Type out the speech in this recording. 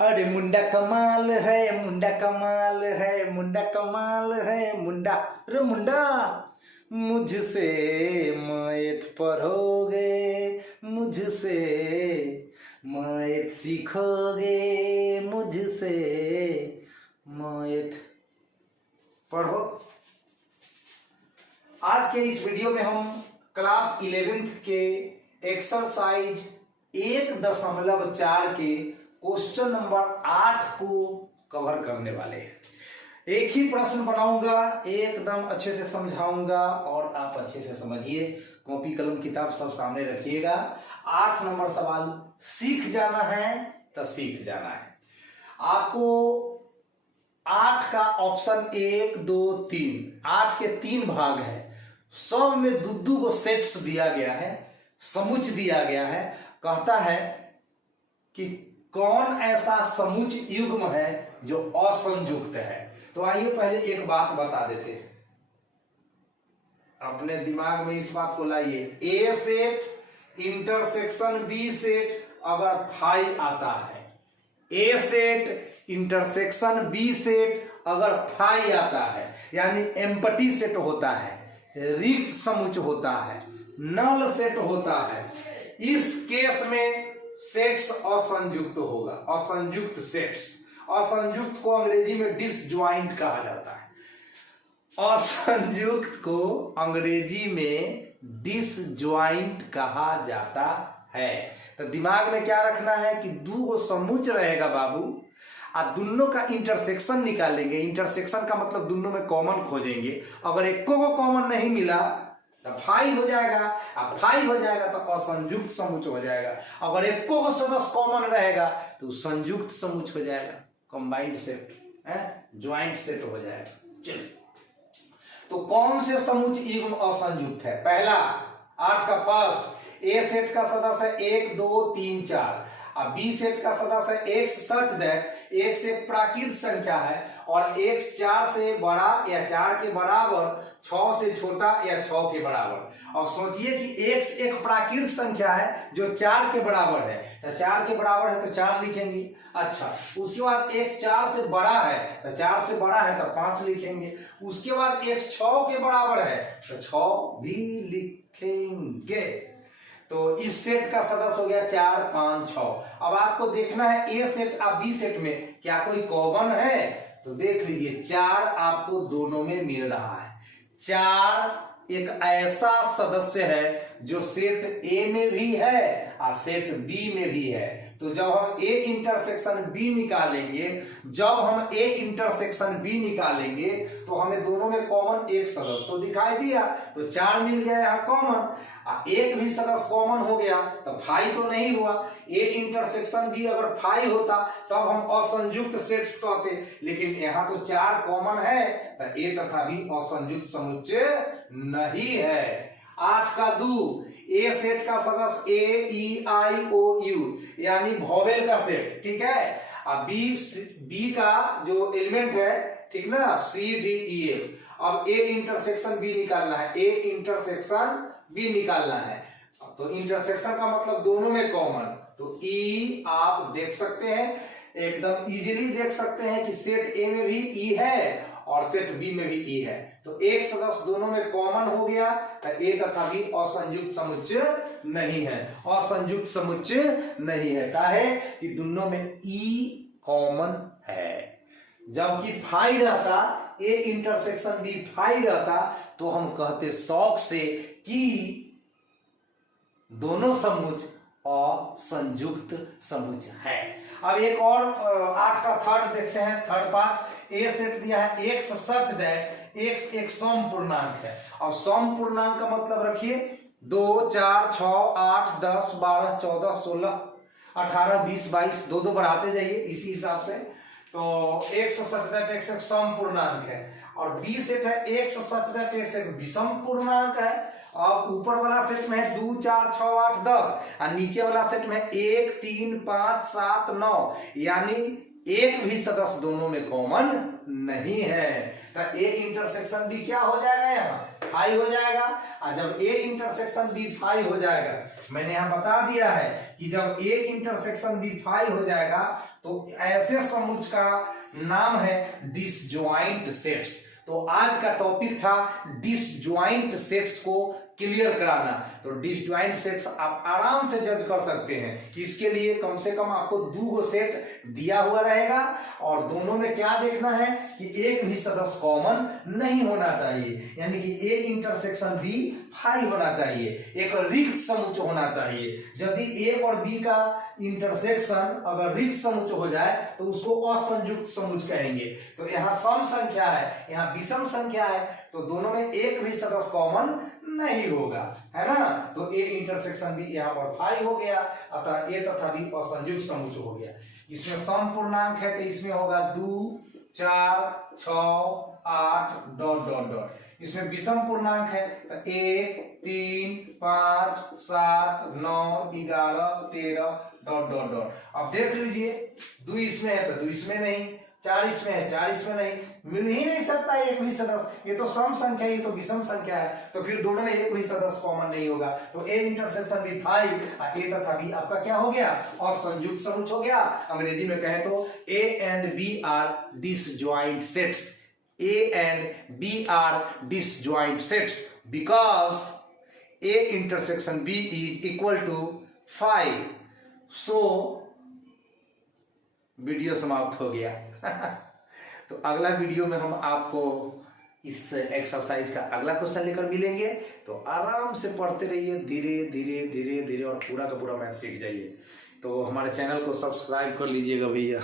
अरे मुंडा कमाल है, मुंडा कमाल है, मुंडा कमाल है, मुंडा। अरे मुंडा, मुझसे मैथ पढ़ोगे, मुझसे मैथ सीखोगे, मुझसे मैथ पढ़ो। आज के इस वीडियो में हम क्लास 11th के एक्सरसाइज 1.4 के क्वेश्चन नंबर 8 को कवर करने वाले हैं। एक ही प्रश्न बनाऊंगा, एकदम अच्छे से समझाऊंगा और आप अच्छे से समझिए। कॉपी कलम किताब सब सामने रखिएगा। 8 नंबर सवाल सीख जाना है तो सीख जाना है। आपको 8 का ऑप्शन 1 2 3, 8 के 3 भाग है। सब में दो को सेट्स दिया गया है, समुच दिया गया है। कहता है कि कौन ऐसा समुच युग्म है जो असंयुक्त है। तो आइए पहले एक बात बता देते हैं, अपने दिमाग में इस बात को लाइए। ए सेट इंटरसेक्शन बी सेट अगर फाई आता है, ए सेट इंटरसेक्शन बी सेट अगर फाई आता है, यानी एम्प्टी सेट होता है, रिक्त समुच होता है, नल सेट होता है, इस केस में सेट्स असंयुक्त होगा। असंयुक्त सेट्स, असंयुक्त को अंग्रेजी में डिसज्वाइंट कहा जाता है। असंयुक्त को अंग्रेजी में डिसज्वाइंट कहा जाता है। तो दिमाग में क्या रखना है कि दो समुच रहेगा बाबू, और दोनों का इंटरसेक्शन निकालेंगे। इंटरसेक्शन का मतलब दोनों में कॉमन खोजेंगे। अगर एक को कॉमन नहीं मिला तो फाई हो जाएगा, अब फाई हो जाएगा तो असंयुक्त समुच हो जाएगा। अगर एक को सदस्य कॉमन रहेगा तो संयुक्त समुच हो जाएगा, कंबाइंड सेट, ज्वाइंट सेट हो जाएगा। चलिए, तो कौन से समुच युग्म असंयुक्त है? पहला 8 का फर्स्ट, ए सेट का सदस्य 1 2 3 4, और बी सेट का सदस्य x सच दैट x एक प्राकृत संख्या है और x 4 से बड़ा या 4 के बराबर, 6 से छोटा या 6 के बराबर। और सोचिए कि x एक प्राकृत संख्या है जो 4 के बराबर है, तो 4 के बराबर है तो 4 लिखेंगे। अच्छा, उसके बाद x 4 से बड़ा है तो 4 से बड़ा है तो 5 लिखेंगे। उसके बाद x 6 के बराबर है तो 6 भी लिखेंगे। तो इस सेट का सदस्य हो गया 4 5 6। अब आपको देखना है ए सेट और बी सेट में क्या कोई कॉमन है। तो देख लीजिए, 4 आपको दोनों में मिल रहा है। 4 एक ऐसा सदस्य है जो सेट ए में भी है और सेट बी में भी है। तो जब हम ए इंटरसेक्शन बी निकालेंगे, तो हमें दोनों में कॉमन एक सदस्य तो दिखाई दिया, तो 4 मिल गया यहाँ कॉमन। एक भी सदस्य कॉमन हो गया तो फाई तो नहीं हुआ। ए इंटरसेक्शन बी अगर फाई होता तब हम असंयुक्त सेट्स कहते, लेकिन यहाँ तो 4 कॉमन है तो ए तथा बी असंयुक्त समुच्चय नहीं है। 8 का 2, ए सेट का सदस्य ए ई आई ओ यू यानी वोवेल का सेट, ठीक है। अब बी का जो एलिमेंट है, ठीक ना, सी डी ई एफ। अब ए इंटरसेक्शन बी निकालना है, ए इंटरसेक्शन बी निकालना है। तो इंटरसेक्शन का मतलब दोनों में कॉमन, तो ई आप देख सकते हैं, एकदम इजीली देख सकते हैं कि सेट ए में भी ई है और सेट बी में भी ई है। तो एक सदस्य दोनों में कॉमन हो गया तो ए तथा बी असंयुक्त समुच्चय नहीं है, असंयुक्त समुच्चय नहीं है। काहे कि दोनों में ई कॉमन है। जबकि फाई रहता, ए इंटरसेक्शन बी फाई रहता, तो हम कहते शौक से कि दोनों समुच असंयुक्त समुच है। अब एक और 8 का थर्ड देखते हैं, थर्ड पार्ट। ए सेट दिया है x सच दैट x एक सम पूर्णांक है। अब सम पूर्णांक का मतलब रखिए 2 4 6 8 10 12 14 16 18 20 22, दो बढ़ाते जाइए इसी हिसाब से। तो x सच दैट x एक सम पूर्णांक है और बी सेट है x सच दैट x एक विषम पूर्णांक है। अब ऊपर वाला सेट में है 2 4 6 8 10 और नीचे वाला सेट में 1 3 5 7 9, यानी एक भी सदस्य दोनों में कॉमन नहीं है। तो ए इंटरसेक्शन भी क्या हो जाएगा, यहाँ फाई हो जाएगा। और जब ए इंटरसेक्शन बी फाई हो जाएगा, मैंने यहाँ बता दिया है कि जब ए इंटरसेक्शन बी फाई हो जाएगा तो ऐसे समुच्चय का नाम है डिसजॉइंट सेट्स। तो आज का टॉपिक था डिसजॉइंट सेट्स को क्लियर कराना। तो डिसजॉइंट सेट्स आप आराम से जज कर सकते हैं। इसके लिए कम से कम आपको 2 सेट दिया हुआ रहेगा और दोनों में क्या देखना है कि एक भी सदस्य कॉमन नहीं होना चाहिए, यानी कि ए इंटरसेक्शन बी फाई होना चाहिए, एक रिक्त समुच्चय होना चाहिए। यदि ए और बी का इंटरसेक्शन अगर रिक्त समुच्चय हो जाए तो उसको असंयुक्त समुच्चय कहेंगे। तो यहाँ सम संख्या है, यहाँ विषम संख्या है, तो दोनों में एक भी सदस्य कॉमन नहीं होगा, है ना। तो ए इंटरसेक्शन बी यहाँ पर फाई हो गया, अतः ए तथा बी असंयुक्त समुच्चय हो गया। इसमें सम पूर्णांक है तो इसमें होगा 2 4 6 8 डॉट डॉट डॉट। इसमें विषम पूर्णांक है तो 1 3 5 7 9 11 13 डॉट डॉट डॉट। अब देख लीजिए 2 इसमें है तो 2 इसमें नहीं, 4 इसमें है 4 इसमें नहीं, मिल ही नहीं सकता एक भी सदस्य। ये तो सम संख्या है, ये तो विषम संख्या है, तो फिर दोनों में एक भी सदस्य कॉमन नहीं होगा। तो ए इंटरसेक्शन बी फाई, ए तथा बी आपका क्या हो गया, असंयुक्त समुच्चय हो गया। अंग्रेजी में कहें तो A and B are disjoint sets. A and B are disjoint sets because A intersection B is equal to phi. So video समाप्त हो गया। तो अगला वीडियो में हम आपको इस एक्सरसाइज का अगला क्वेश्चन लेकर मिलेंगे। तो आराम से पढ़ते रहिए, धीरे धीरे धीरे धीरे, और पूरा का पूरा मैथ सीख जाइए। तो हमारे चैनल को सब्सक्राइब कर लीजिएगा भैया।